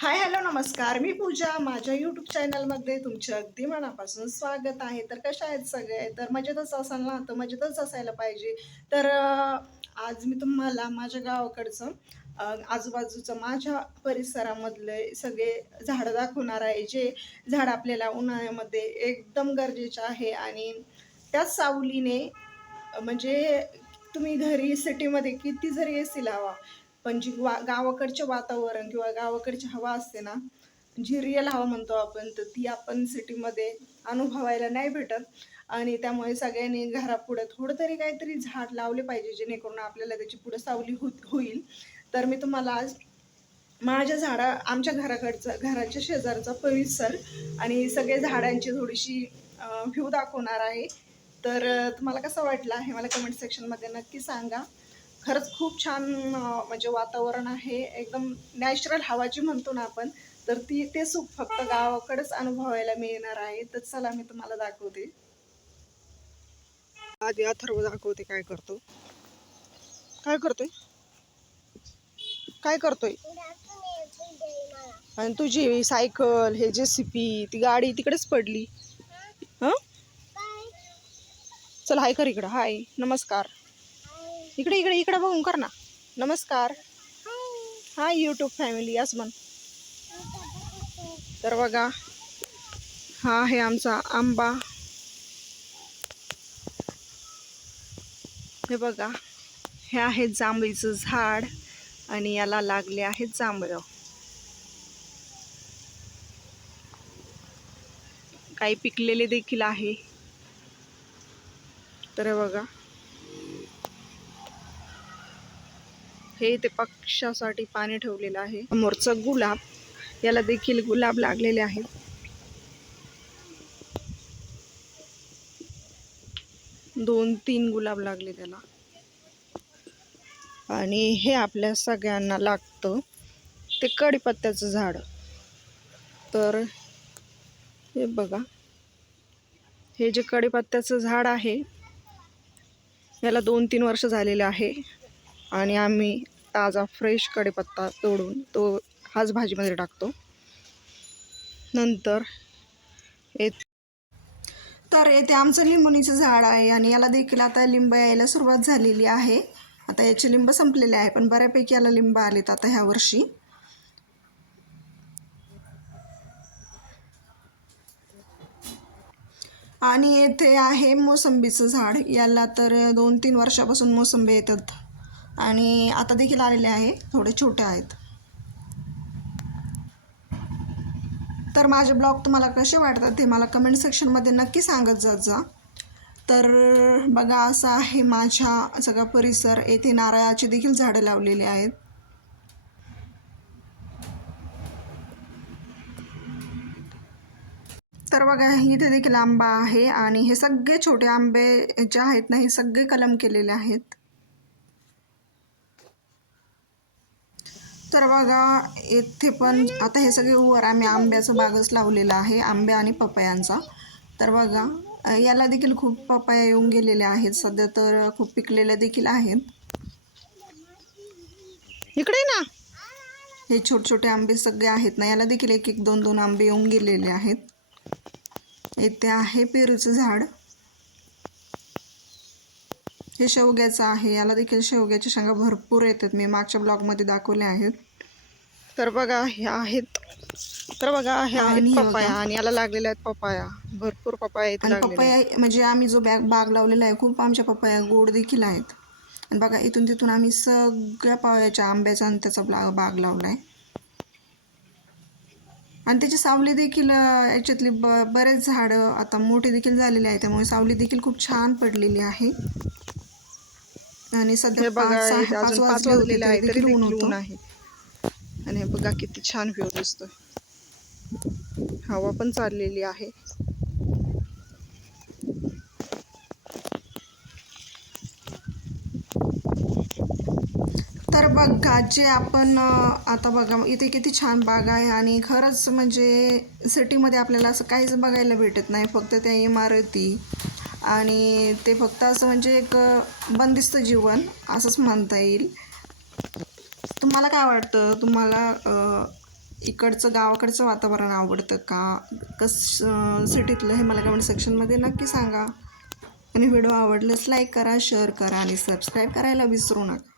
Hi hello नमस्कार. मी पूजा. माझ्या YouTube चॅनलमध्ये तुमचं अगदी मनापासून स्वागत आहे. तर कशा आहेत सगळे? तर मजेतच असाल ना? तर मजेतच असायला पाहिजे. तर आज मी तुम्हाला माझ्या गावाकडचं आजूबाजूचं माझ्या परिसरामधले सगळे झाडं दाखवणार आहे. जे झाड आपल्याला उन्हाळ्यामध्ये एकदम गरजेचे आहे आणि त्याच सावलीने म्हणजे तुम्ही घरी सिटीमध्ये किती जरी एसी लावा, पण जी गावाकडचे वातावरण किंवा गावाकडची हवा असते ना, जी रिअल हवा म्हणतो आपण, तर ती आपण सिटीमध्ये अनुभवायला नाही भेटत. आणि त्यामुळे सगळ्यांनी घरापुढं थोडं तरी काहीतरी झाड लावले पाहिजे, जेणेकरून आपल्याला त्याची पुढे सावली होईल. तर मी तुम्हाला आज माझ्या आमच्या घराच्या शेजारचा परिसर आणि सगळे झाडांची थोडीशी व्ह्यू दाखवणार आहे. तर तुम्हाला कसं वाटलं आहे मला कमेंट सेक्शनमध्ये नक्की सांगा. खरंच खूप छान म्हणजे वातावरण आहे. एकदम नॅचरल हवा जी म्हणतो ना आपण, तर ते सुख फक्त गावाकडेच अनुभवायला मिळणार आहे. तर चला मी तुम्हाला दाखवते. आधी अथर्व दाखवते काय करतो. काय करतोय? काय करतोय? आणि तुझी सायकल, हे JCB, ती गाडी तिकडेच पडली. हं? चल हाय कर इकडं. हाय, नमस्कार. इकडे इकडे इकडे बघून कर ना. नमस्कार. हाय यूट्यूब फॅमिली, आज म्हण. तर बघा, हा आहे आमचा आंबा. हे बघा, हे आहे जांभळीचं झाड आणि याला लागले आहेत जांभळं. काही पिकलेले देखील आहे. तर बघा, हे ते पक्ष्यासाठी पाणी ठेवलेलं आहे. समोरचं गुलाब, याला देखील गुलाब लागलेले आहेत. 2-3 गुलाब लागले त्याला. आणि हे आपल्या सगळ्यांना लागतं ते कढीपत्त्याचं झाड. तर हे बघा, हे जे कढीपत्त्याचं झाड आहे, याला 2-3 वर्ष झालेले आहे आणि आम्ही ताजा फ्रेश कढीपत्ता तोडून तो हाच भाजीमध्ये टाकतो. नंतर तर येथे आमचं लिंबुनीचं झाड आहे आणि याला देखील आता लिंब यायला सुरुवात झालेली आहे. आता याचे लिंब संपलेले आहे, पण बऱ्यापैकी याला लिंब आलेत आता ह्या वर्षी. आणि येथे आहे मोसंबीचं झाड. याला तर 2-3 वर्षापासून मोसंबी येतात आणि आता देखील आलेले आहे, थोडे छोटे आहेत. तर माझे ब्लॉग तुम्हाला कसे वाटतात ते मला कमेंट सेक्शनमध्ये नक्की सांगत जात जा. तर बघा, असा आहे माझ्या सगळा परिसर. येथे नारळाची देखील झाडं लावलेली आहेत. तर बघा, इथे देखील आंबा आहे आणि हे सगळे छोटे आंबे जे आहेत ना, हे सगळे कलम केलेले आहेत. तर बघा, येथे पण आता हे सगळे वर आम्ही आंब्याचं बागच लावलेलं आहे, आंबे आणि पपयांचा. तर बघा, याला देखील खूप पपया येऊन गेलेले आहेत. सध्या तर खूप पिकलेले देखील आहेत. इकडे ना, हे छोटे छोटे आंबे सगळे आहेत ना, याला देखील 1-1, 2-2 आंबे येऊन गेलेले आहेत. येथे आहे पेरूचं झाड. हे शेवग्याचं आहे, याला देखील शेवग्याच्या शेंगा भरपूर येतात, मी मागच्या ब्लॉगमध्ये दाखवले आहेत. तर बघा, हे आहेत. तर बघा, हे आहेत पपाया आणि याला लागलेल्या आहेत पपाया. भरपूर पपाया आहेत. आणि पपाया म्हणजे आम्ही जो बाग लावलेला आहे, खूप आमच्या पपाया गोड देखील आहेत. आणि बघा, इथून तिथून आम्ही सगळ्या पावयाच्या आंब्याचा आणि त्याचा बाग लावला आहे. आणि त्याची सावली देखील याच्यातली बरेच झाडं आता मोठे देखील झालेले आहे, त्यामुळे सावली देखील खूप छान पडलेली आहे. आणि सध्या 5 वाजलेले आहे तरी देखील ऊन आहे. आणि हे बघा, किती छान व्ह्यू दिसतोय. हवा पण चाललेली आहे. तर बघा, जे आपण आता बघा, इथे किती छान बाग आहे आणि खरंच म्हणजे सिटीमध्ये आपल्याला असं काहीच बघायला भेटत नाही. फक्त त्या इमारती आणि ते फक्त असं म्हणजे एक बंदिस्त जीवन असंच म्हणता येईल. तुम्हाला काय वाटतं? तुम्हाला इकडचं गावाकडचं वातावरण आवडतं का सिटीतलं, हे मला कमेंट सेक्शनमध्ये नक्की सांगा. आणि व्हिडिओ आवडल्यास लाईक करा, शेअर करा आणि सबस्क्राईब करायला विसरू नका.